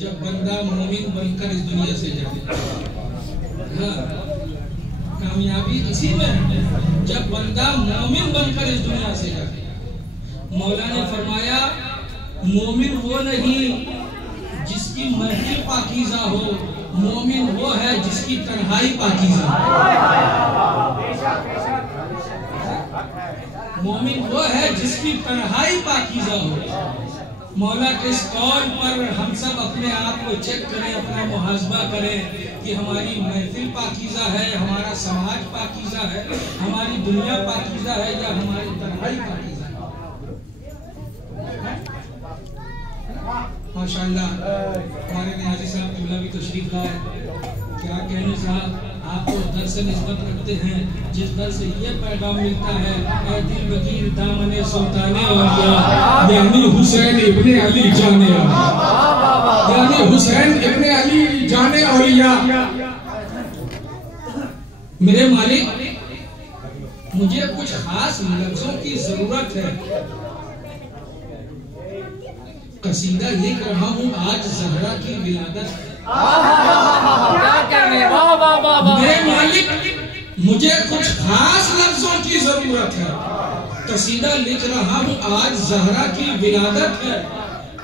जब बंदा मोमिन बनकर इस दुनिया से जाए। हाँ, कामयाबी इसी में है जब बंदा मोमिन बनकर इस दुनिया से जाए। मौला ने फरमाया मोमिन वो नहीं जिसकी महफिल पाकीज़ा हो, मोमिन वो है जिसकी तन्हाई पाकीज़ा हो। मोमिन वो है जिसकी तन्हाई पाकीज़ा हो। मौला के इस कौल पर हम सब अपने आप को चेक करें, अपना मुहासबा करें कि हमारी महफिल पाकीज़ा है, हमारा समाज पाकीज़ा है, हमारी दुनिया पाकीज़ा है या हमारी तन्हाई पाकीज़ा है। माशाअल्लाह हमारे नियाज़ी साहब किबला भी तशरीफ लाए। क्या कहने साहब, आप तो दर से निस्बत रखते हैं जिस दर से ये पैगाम मिलता है, ऐ दिल बकीर दामने सुल्ताने औलिया, यानी हुसैन इब्ने अली जाने औलिया, यानी हुसैन इब्ने अली जाने औलिया। मेरे मालिक, मुझे कुछ खास लफ्जों की जरूरत है। कसीदा लिख रहा हूँ आज ज़हरा की विलादत है। मेरे मालिक, मुझे कुछ खास लफ्जों की जरूरत है। कसीदा लिख रहा हूँ आज ज़हरा की विलादत है।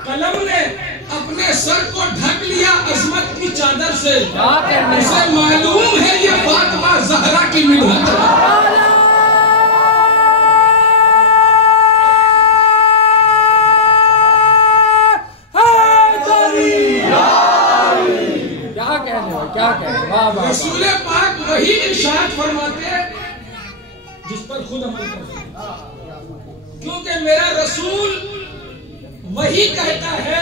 कलम ने अपने सर को ढक लिया अजमत की चादर से, उसे मालूम है ये फातिमा ज़हरा की मिन्नत है। रसूल पाक वही इरशाद फरमाते जिस पर खुद अमल करते, क्योंकि मेरा रसूल वही कहता है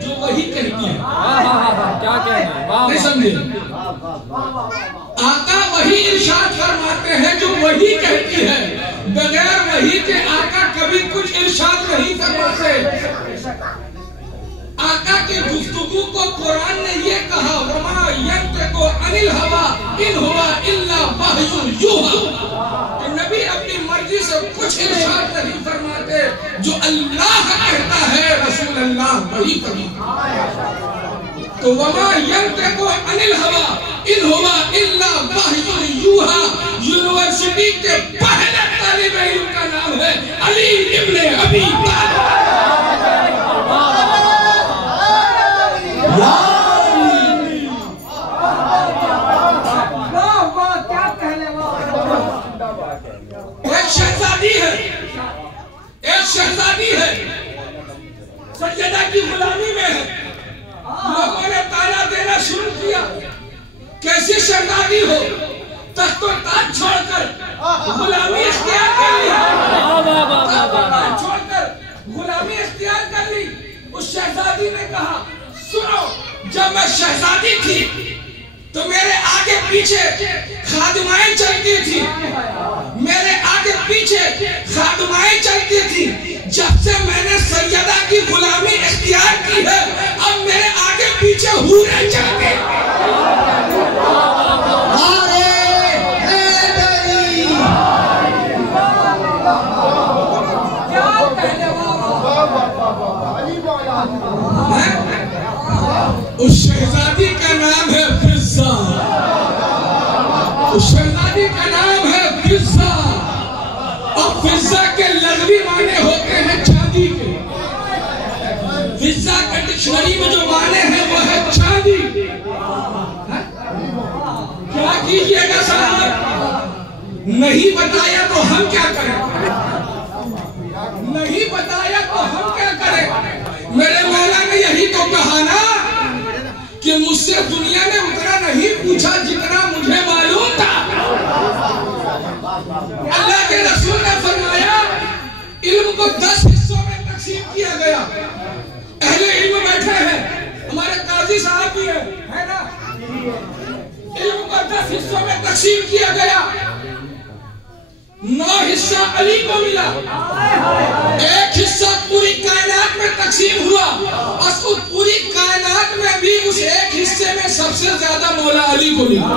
जो वही कहती है। क्या कहना, नहीं समझे? आका वही इरशाद फरमाते हैं जो वही कहती है, बगैर वही के आका कभी कुछ इरशाद नहीं फरमाते। आका के गुफ्तगू को कुरान ने ये कहा, वमा यंतिकु अनिल हवा इन हुवा इल्ला वह्युन यूहा, कि नबी अपनी मर्जी से कुछ इरशाद नहीं फरमाते, जो अल्लाह कहता है रसूल अल्लाह वही फरमाते। तो वमा यंतिकु अनिल हवा इन हुवा इल्ला वह्युन यूहा, यूनिवर्सिटी के पहले तालिब इल्म का नाम है अली इब्ने अबी तालिब। एक शहजादी है, एक शहजादी है, सज्जदा की गुलामी में है। लोगों ने ताना देना शुरू किया, कैसी शहजादी हो, तख्तो ताज छोड़कर गुलामी इख्तियार कर ली, छोड़कर गुलामी इख्तियार कर ली। उस शहजादी ने कहा, सुनो, जब मैं शहजादी थी तो मेरे आगे पीछे खादिमाएं चलती थी, मेरे आगे पीछे खादिमाएं चलती थी। जब से मैंने सैयदा की गुलामी इख्तियार की है, अब मेरे आगे पीछे हूरें चलती। उस शहजादी का नाम है फिज़्ज़ा, उस शहजादी का नाम है फिज़्ज़ा, और फिज़्ज़ा के लग़वी माने होते हैं चांदी के। फिज़्ज़ा के डिक्शनरी में जो माने हैं वो है चांदी। क्या कीजिएगा साहब, नहीं बताया तो हम क्या करें, नहीं बताया तो हम क्या करें। मेरे मौला ने यही तो कहा ना कि मुझसे दुनिया ने उतना नहीं पूछा जितना मुझे मालूम था। अल्लाह के रसूल ने फरमाया इल्म को 10 हिस्सों में तकसीम किया गया। अहले इल्म बैठे हैं, हमारे काजी साहब भी है ना। इल्म को 10 हिस्सों में तकसीम किया गया। 9 हिस्सा अली को मिला, 1 हिस्सा पूरी कायनात में तकसीम हुआ, और उस पूरी कायनात में भी उस 1 हिस्से में सबसे ज्यादा मौला अली को मिला।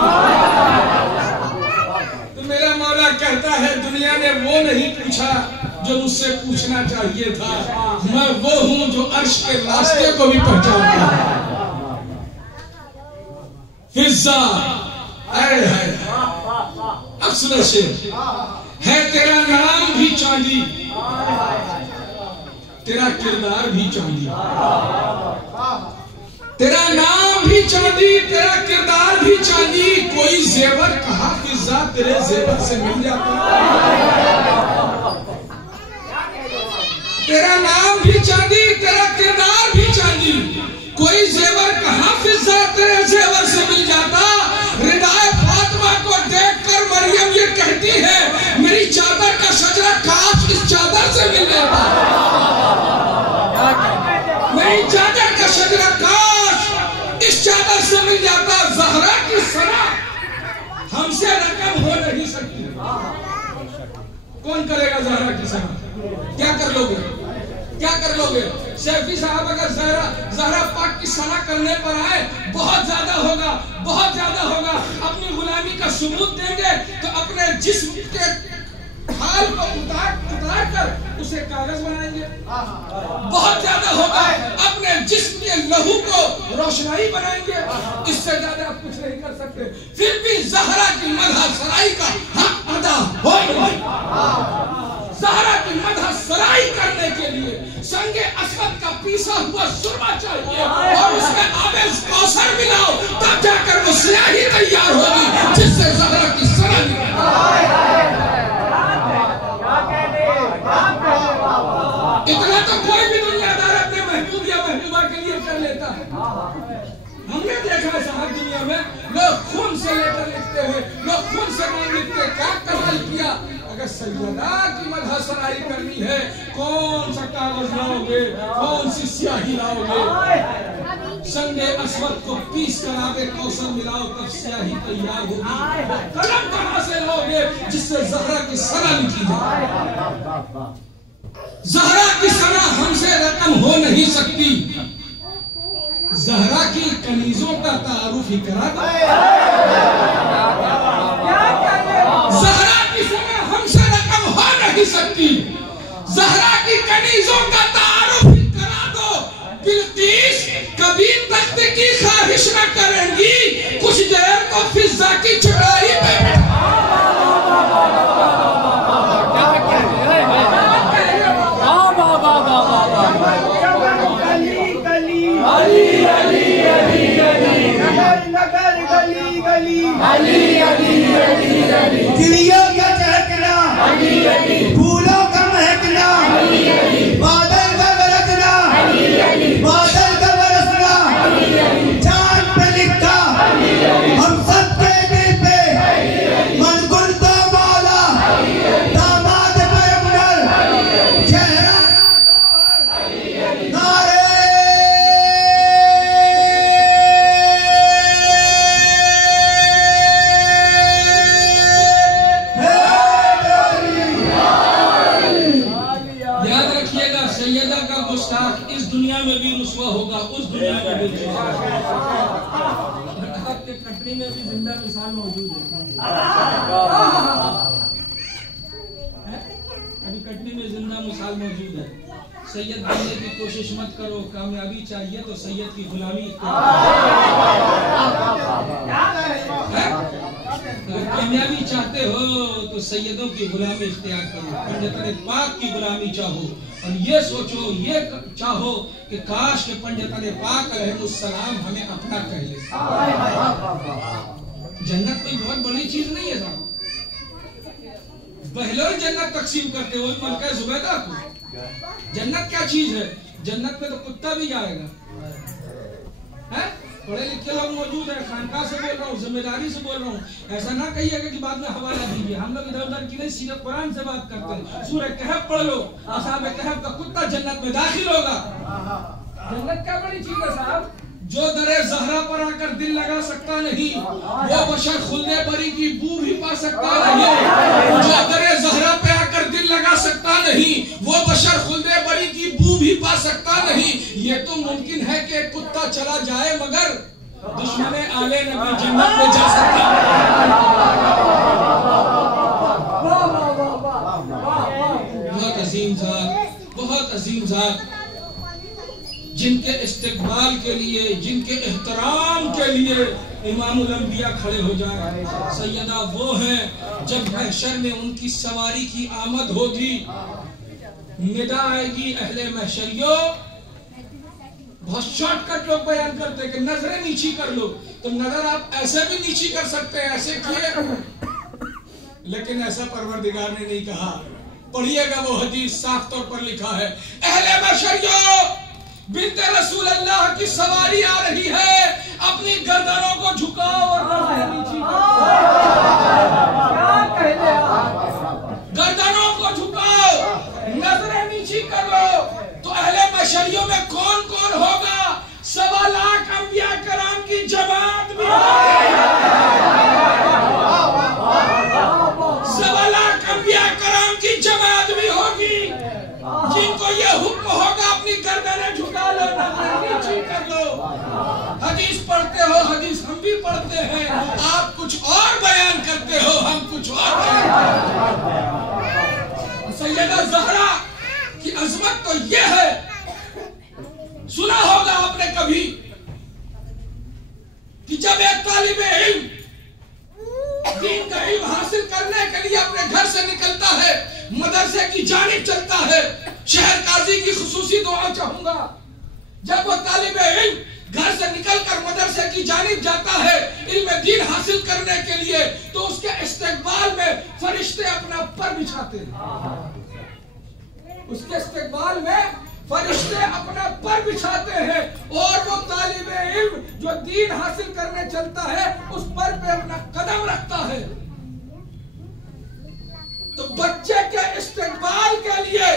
तो मेरा मौला कहता है दुनिया ने वो नहीं पूछा जो मुझसे पूछना चाहिए था। मैं वो हूँ जो अर्श के रास्ते को भी पहचानता है। फिजा अब सुनो शेर, है तेरा नाम भी चांदी, तेरा किरदार भी चांदी, तेरा नाम भी चांदी, तेरा किरदार भी चांदी, कोई जेवर कहा फिजा तेरे जेवर से मिल जाता। तेरा नाम भी चांदी, तेरा किरदार भी चांदी, कोई जेवर कहा फिजा तेरे जेवर से मिल जाता। रिदाए फातिमा को देखकर मरियम ये कहती है, मेरी चादर का शजरा काश इस चादर से मिल जाता, मेरी चादर का शजरा काश इस चादर से मिल जाता। ज़हरा की सना हमसे रकम हो नहीं सकती। कौन करेगा ज़हरा की सना? क्या कर लोगे, क्या कर लोगे? सैफी साहब अगर ज़हरा पाक की सना करने पर आए, बहुत ज्यादा होगा, बहुत ज्यादा होगा। अपनी गुलामी का सबूत देंगे तो अपने जिस्म के हाल को उतार कर उसे कागज बनाएंगे, बहुत ज्यादा होगा। अपने जिस्म के लहू को रोशनाई बनाएंगे, इससे ज्यादा आप कुछ नहीं कर सकते। फिर भी ज़हरा की मदह सराई का हक अदा हो। ज़हरा की मदह सराई करने के लिए संगे असद का पीसा हुआ सुरमा चाहिए और उसमें आबे कौसर मिलाओ, तब जाकर वो स्याही तैयार होगी जिससे ज़हरा की सराई। इतना तो कोई भी दुनियादार अपने महबूब या महबूबा के लिए कर लेता है। हमने देखा है साहब दुनिया में लोग खून से लेकर लिखते हैं, लोग खून से नहीं लिखते। क्या कमाल किया। अगर सैयदा की मदह सराई करनी है, कौन सा कागज लाओगे, कौन सी स्याही लाओगे? संगे असवद को पीस कर आगे कौसर मिलाओ, तब स्याही तैयार होगी। कलम कहां से लाओगे जिससे ज़हरा की सना लिखी जाए? ज़हरा की सना हमसे रकम हो नहीं सकती। ज़हरा की कनीजों का तारुफ ही करा दो। ज़हरा की सना हमसे रकम हो नहीं सकती। ज़हरा की कनीजों का तारुफ ही करा दो। बिल्किस कभी तख्त की ख्वाहिश न करेंगी, कुछ देर तो फिजा की चुड़ाई पे। चिड़ियों का चहकना, फूलों का महकना, बादल का बरसना, बादल का बरसना, चांद पे लिखा हम सब के दिल पे, मनगुण तो मौला, दामाद पैगंबर, चेहरा नारे इस दुनिया में भी रुसवा होगा, उस दुनिया में भी रुसवा होगा। आपके कटनी में भी जिंदा मिसाल मौजूद है। अभी कटनी में जिंदा मिसाल मौजूद है। सैयद बनने की कोशिश मत करो, कामयाबी चाहिए तो सैयद की गुलामी कामयाबी चाहते हो तो सैयदों की गुलामी इख्तियार करो। पंडित पाक की गुलामी चाहो और ये सोचो, ये चाहो कि काश के पंडित पाक अलैहिस्सलाम हमें अपना कह ले। जन्नत कोई बहुत बड़ी चीज नहीं है साहब। बहलों जन्नत तकसीम करते हो मलका जुबैदा को। जन्नत क्या चीज है? जन्नत में तो कुत्ता भी जाएगा। है? पढ़े लिखे लोग मौजूद है, खानका से बोल रहा हूँ, जिम्मेदारी से बोल रहा हूँ। ऐसा ना कहिएगा कि बाद में हवाला दीजिए। हम लोग इधर उधर की नहीं, सीधे कुरान से बात करते हैं। सूरह कहफ पढ़ लो, असहाब कहफ का कुत्ता जन्नत में दाखिल होगा। जन्नत क्या बड़ी चीज है साहब? जो दरे ज़हरा पर आकर दिल लगा सकता नहीं, वो बशर खुल्दे बरी की बू भी पा सकता नहीं। जो दरे ज़हरा पे आकर दिल लगा सकता नहीं, वो बशर खुल्दे बरी की बू भी पा सकता नहीं। ये तो मुमकिन है कि कुत्ता चला जाए मगर दुश्मने आले नबी जन्नत में जा सकता है। बहुत अजीम ज़ात, बहुत अजीम ज़ात। जिनके इस्तिकबाल के लिए, जिनके एहतराम के लिए इमामुल अंबिया खड़े हो जाए। सैयदा वो हैं जब महशर में उनकी सवारी की आमद होगी, निदा आएगी, अहले महशरियो। बहुत शॉर्टकट लोग बयान करते हैं कि नजरें नीची कर लो, तो नजर आप ऐसे भी नीची कर सकते हैं, ऐसे किए, लेकिन ऐसा परवरदिगार ने नहीं कहा। पढ़िएगा वो हदीस, साफ तौर पर लिखा है, अहले महशरियो, बिन्ते रसूल अल्लाह की सवारी आ रही है, अपनी गर्दनों को झुकाओ और नजरें नीची गर्दनों को झुकाओ, नजरें नीची करो। तो अहले महशरियों में कौन कौन होगा? 1.25 लाख अंबिया कराम की जमात भी, 1.25 लाख अंबिया कराम की जमात भी होगी, जिनको ये हुक्म होगा अपनी गर्दनें झुका लो, नजरें नीची कर लो। हदीस पढ़ते हो, हदीस हम भी पढ़ते हैं, आप कुछ और बयान करते हो, हम कुछ और बयान करते हैं। सैयदा ज़हरा की अजमत तो ये है, सुना होगा आपने कभी कि जब एक तालिबे इल्म दीन का इल्म हासिल करने के लिए अपने घर से निकलता है, मदरसे की जानिब चलता है, शहर काजी की खुसूसी दुआ चाहूंगा, जब वो तालिबे इल्म घर से निकलकर मदरसे की जानिब जाता है इल्म दीन हासिल करने के लिए, तो उसके इस्तेकबाल में फरिश्ते अपना पर बिछाते हैं। उसके इस्तेकबाल में फरिश्ते अपना पर बिछाते हैं, और वो तालिबे इल्म जो दीन हासिल करने चलता है उस पर पे अपना कदम रखता है। तो बच्चे के इस्तेकबाल के लिए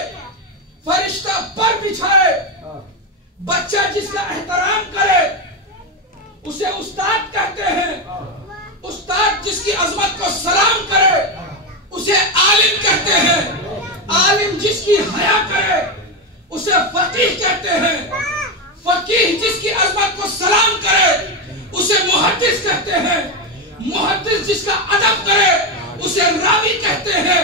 फरिश्ता पर बिछाए, बच्चा जिसका एहतराम करे उसे उस्ताद कहते हैं, उस्ताद जिसकी अजमत को सलाम करे उसे आलिम कहते हैं, आलिम जिसकी हया करे उसे फकीह कहते हैं, फकीह जिसकी अजमत को सलाम करे उसे मुहद्दिस कहते हैं, मुहद्दिस जिसका अदब करे उसे रावी कहते हैं,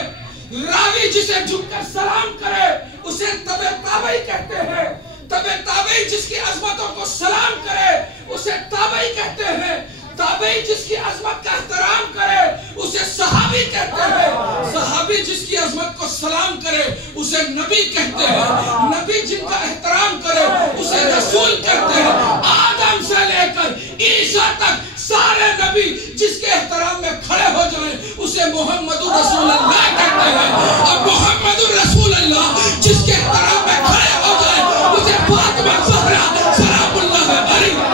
रावी जिसे झुककर सलाम करे उसे तबे ताबई कहते हैं, तबे ताबई जिसकी अजमतों को सलाम करे उसे ताबई कहते हैं, ताबई जिसकी अजमत का एहतराम करे उसे सहाबी कहते हैं, सहाबी जिसकी अजमत को सलाम करे उसे नबी कहते हैं, नबी जिनका एहतराम करे उसे रसूल कहते हैं। आदम से लेकर ईसा तक सारे नबी जिसके एहतराम में खड़े हो जाएं उसे मोहम्मदुर रसूलुल्लाह कहते हैं, और मोहम्मदुर रसूलुल्लाह जिसके एहतराम में खड़े हो जाएं उसे फातिमा ज़हरा सलामुल्लाह अलैहा।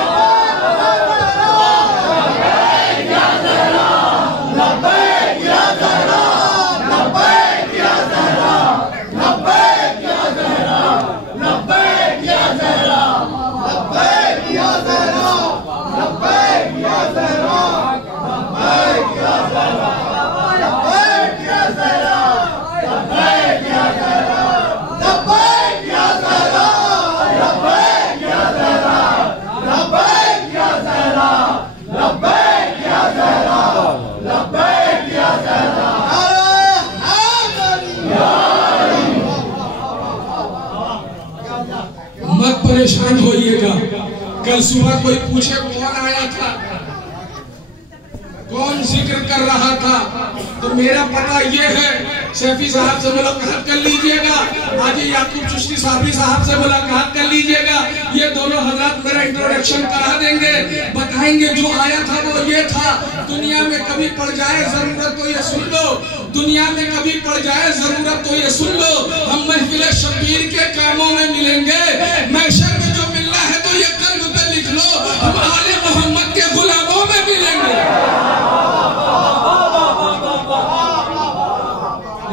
मत परेशान होइएगा, कल सुबह कोई पूछे कौन आया था, कौन जिक्र कर रहा था, तो मेरा पता ये है, शफी साहब से मुलाकात कर लीजिएगा, हाजी याकूब चिश्ती साहब से मुलाकात कर लीजिएगा, ये दोनों हजरत मेरा इंट्रोडक्शन करा देंगे, बताएंगे जो आया था वो ये था। दुनिया में कभी पड़ जाए जरूरत तो ये सुन लो, दुनिया में कभी पड़ जाए जरूरत तो ये सुन लो, हम महफिल शबीर के कामों में मिलेंगे, महशर में जो मिलना है तो ये कल्ब पे लिख लो, हम आले मोहम्मद के गुलामों में मिलेंगे।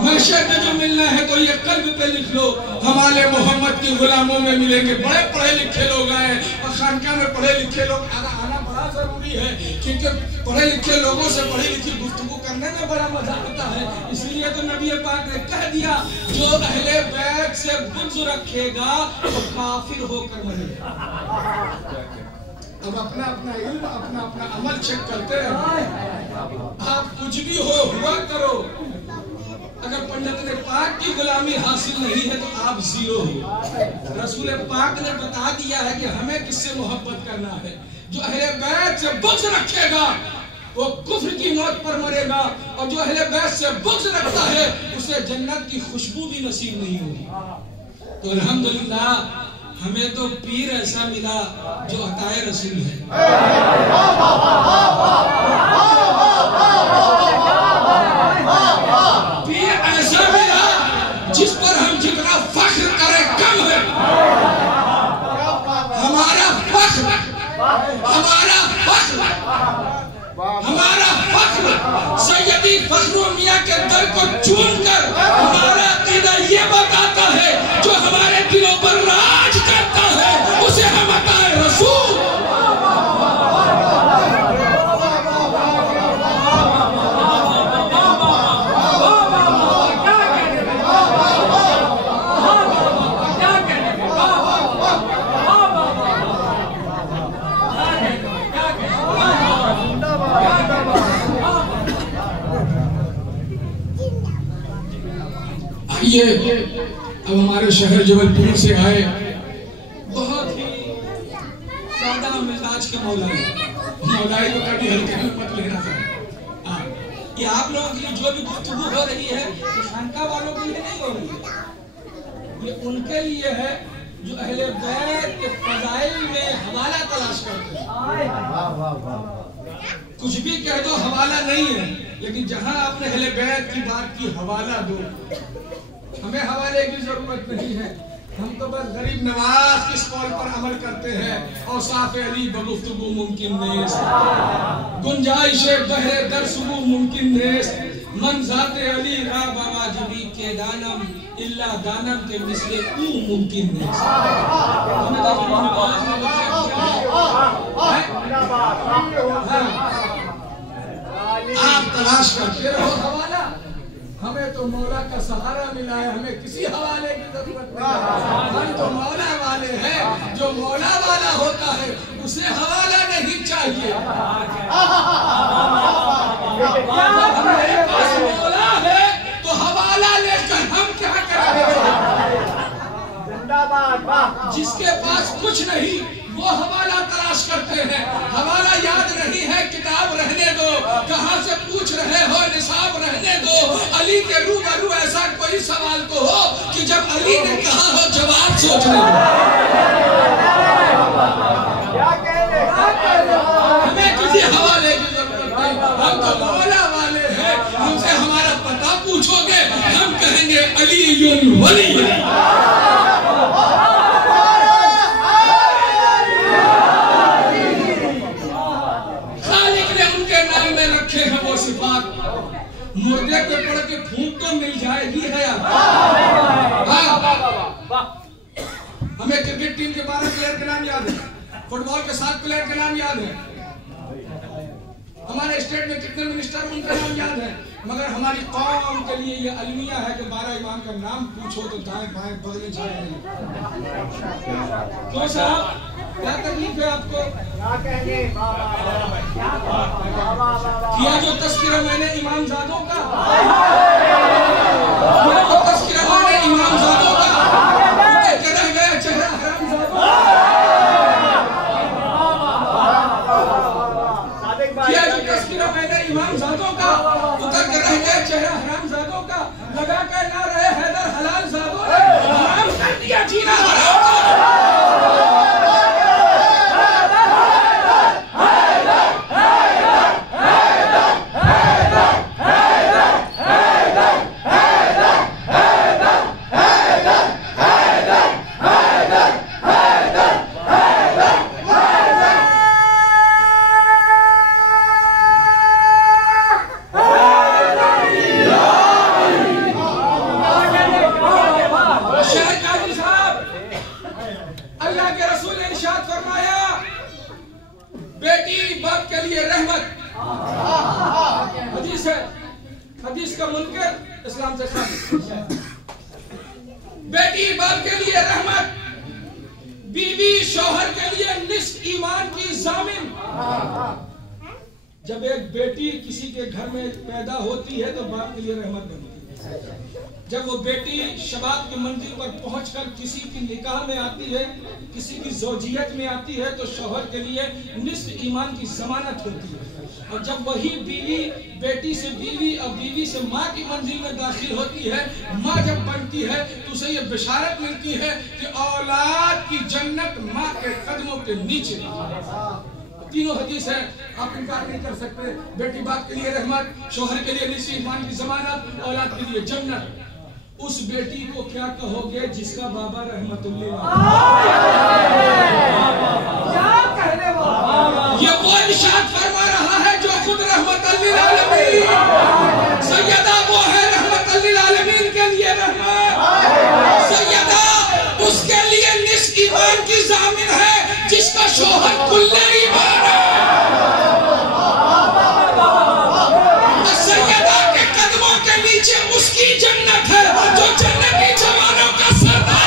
महशर में जो मिलना है तो ये कल्ब पे लिख लो, हमारे मोहम्मद के गुलामों में मिलेंगे। बड़े पढ़े लिखे लोग आए, और खानका में पढ़े लिखे लोग आना बड़ा जरूरी है, क्योंकि पढ़े लिखे लोगों से पढ़ी लिखी गुफ्तगू करने में बड़ा मजा आता है। इसलिए तो नबी पाक ने कह दिया, जो अहले बैत से बुग़्ज़ रखेगा वो काफिर होकर मरेगा। अब अपना अपना इल्म, अपना अपना अमल चेक करते हैं। आप कुछ भी हो हुआ करो, अगर पंडित ने पाक की गुलामी हासिल नहीं है तो आप जीरो हो। रसूल पाक ने बता दिया है कि हमें किससे मोहब्बत करना है। जो अहले बैत से बुग़्ज़ रखेगा वो कुफ्र की मौत पर मरेगा, और जो अहले बैत से बुग़्ज़ रखता है उसे जन्नत की खुशबू भी नसीब नहीं होगी। तो अल्हम्दुलिल्लाह हमें तो पीर ऐसा मिला जो अताए रसूल है। पीर ऐसा मिला जिस पर हम जितना फख्र करें कम है। हमारा फख्र सैयदी फखरुल मियां के दर को चूमकर हमारा अकीदा ये बताता है, जो हमारे दिलों पर राज करता है उसे हम अताए रसूल। ये अब हमारे शहर जबलपुर से आए बहुत ही सादा मिजाज के मौलाई को कभी हल्के में मत लेना था। ये आप लोगों के लिए जो भी गुफ्तगू हो रही है खानका वालों के लिए नहीं हो रही है, ये उनके लिए है जो अहले बैत के फज़ाइल में हवाला तलाश करते हैं। कुछ भी कह दो हवाला नहीं है, लेकिन जहां आपने अहले बैत की बात की हवाला दो। हमें हवाले की जरूरत नहीं है, हम तो बस गरीब नवाज की कॉल पर अमल करते हैं। और साफ़ अली बगुफ्तगू मुमकिन नेस, गुंजाइश बहरे दर सुबह मुमकिन नेस, मन ज़ाते अली रा बाबा जबी के दानम इल्ला दानम के मिसले ऊ मुमकिन नेस। आप तलाश करते रहो हवाला, हमें तो मौला का सहारा मिला है, हमें किसी हवाले की जरूरत नहीं। हम तो मौला वाले हैं, जो मौला वाला होता है उसे हवाला नहीं चाहिए। हमारे पास मौला है तो हवाला लेकर हम क्या करेंगे? जिसके पास कुछ नहीं वो हवाला तलाश करते हैं। हवाला याद नहीं है, किताब रहने दो, कहां से पूछ रहे हो निसाब रहने दो। अली के रूबरू ऐसा कोई सवाल तो हो कि जब अली ने कहा हो जवाब सोचने दो। हमें किसी हवाले की जरूरत नहीं, हम तो मौला वाले हैं। हमसे हमारा पता पूछोगे हम कहेंगे अली वली। मुर्दे पे पड़ के फूंक तो मिल जाएगी है यार। हमें क्रिकेट टीम के 12 प्लेयर के नाम याद है, फुटबॉल के 7 प्लेयर के नाम याद है, हमारे स्टेट में कितने मिनिस्टर उनका नाम याद है, मगर हमारी कौम के लिए ये अलमिया है कि 12 इमाम का नाम पूछो तो दाएं बाएं बदले जाए। क्यों साहब, क्या तकलीफ है आपको? किया जो तस्करा मैंने इमामजादों का, किया जो तस्करा मैंने इमामजादों का, रह गया चेहरा हरामजादों। किया जो तस्करा मैंने इमामजादों का, उतर के रह गया चेहरा हरामजादों का। लगा कर ना रहे हैदर हलाल जादों ने, हराम कर दिया जीना हराम। हदीस का मुनकर इस्लाम से साबित। बेटी बाप के लिए रहमत, बीवी शौहर के लिए निस्फ ईमान की जामिन। जब एक बेटी किसी के घर में पैदा होती है तो बाप के लिए रहमत बनती है। जब वो बेटी शबाब की मंजिल पर पहुंचकर किसी की निकाह में आती है, किसी की ज़ौजियत में आती है, तो शौहर के लिए निस्फ ईमान की जमानत होती है। और जब वही बीवी बेटी से बीवी और बीवी से माँ की मंजिल में दाखिल होती है, माँ जब बनती है तो उसे ये बिशारत मिलती है कि औलाद की जन्नत माँ के कदमों के नीचे। तीनों हदीस है, आप इनकार नहीं कर सकते। बेटी बाप के लिए रहमत, शौहर के लिए निस्फ ईमान की जमानत, औलाद के लिए जन्नत। उस बेटी को क्या कहोगे जिसका बाबा रहमतुल्लाह। ये वो इरशाद फरमा रहा है जो खुद रहमतुल्लिल आलमीन, सैयदा वो है रहमतुल्लिल आलमीन के लिए रहमत। सैयदा उसके लिए निस्फ ईमान की जामिन है जिसका शौहर कुल्ले ईमान है। सैयदा के कदमों के नीचे उसकी जन्नत है जो जन्नती जवानों का सरदार।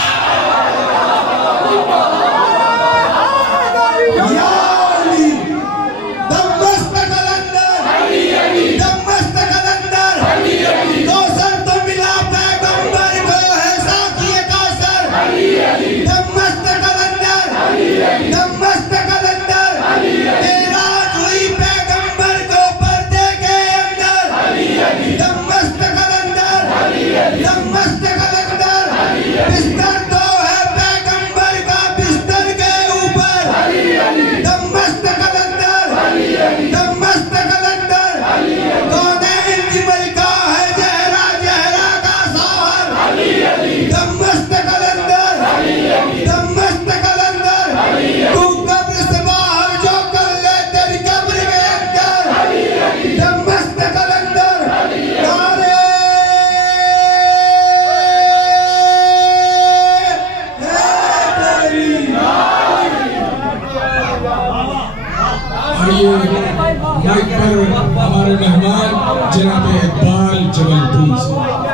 हमारे मेहमान जनाब इकबाल जबलपुर से।